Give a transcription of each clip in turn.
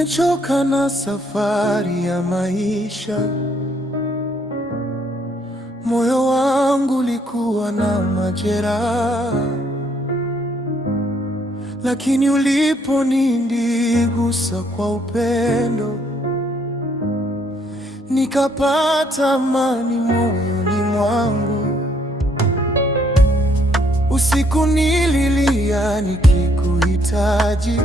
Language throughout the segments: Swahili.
Nimechoka na safari ya maisha, moyo wangu ulikuwa na majeraha, lakini uliponigusa kwa upendo, nikapata amani moyoni mwangu. Usiku nililia nikikuhitaji,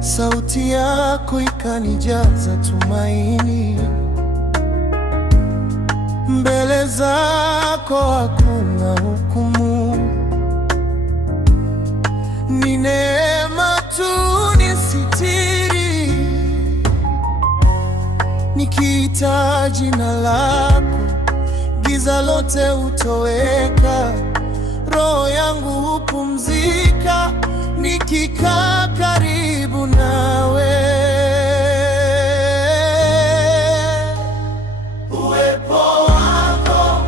sauti yako ikanijaza tumaini. Mbele zako hakuna hukumu, ni neema tu nisitiri. Nikihitaji jina lako, giza lote hutoweka, roho yangu hupumzika nikikaa karibu nawe. Uwepo wako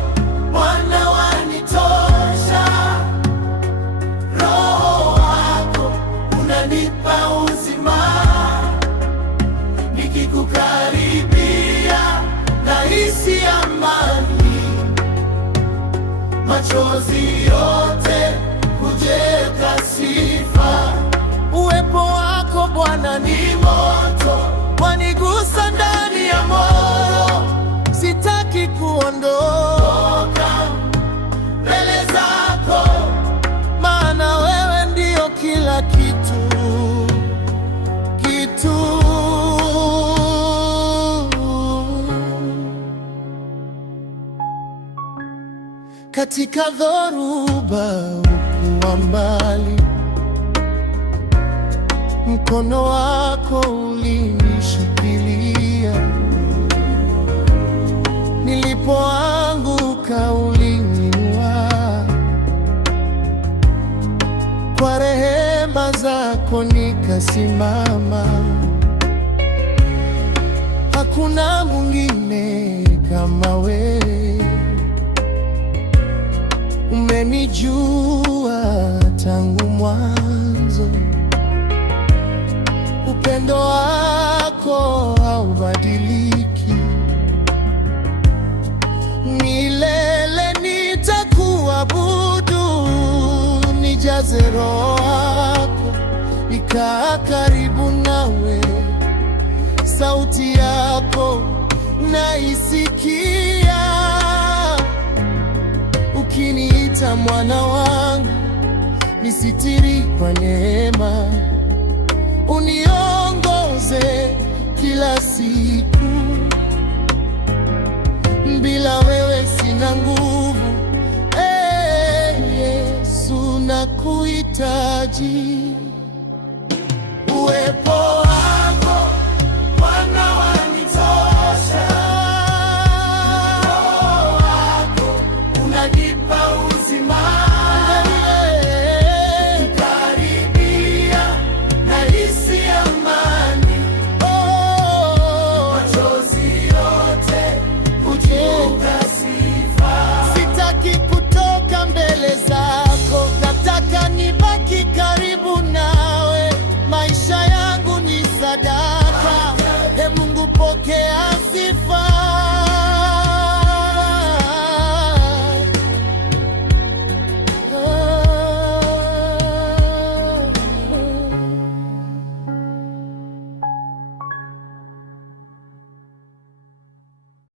Bwana wanitosha, Roho wako unanipa uzima. Nikikukaribia nahisi amani, machozi yote hujeka sifa. Uwepo wako Bwana ni moto, wanigusa ndani ya moyo, sitaki kuondoka mbele zako, maana wewe ndio kila kitu. Katika dhoruba ukuwa mbali, mkono wako ulinishikilia. Nilipoanguka ulininua, kwa rehema zako nikasimama. Hakuna mwingine kama wewe, umenijua tangu mwanzo. Upendo wako haubadiliki, milele nitakuabudu. Nijaze Roho wako, nikaa karibu nawe, sauti yako naisikia ukiniita mwana wangu. Nisitiri kwa neema, uniongoze kila siku. Bila wewe sina nguvu, Yesu nakuhitaji.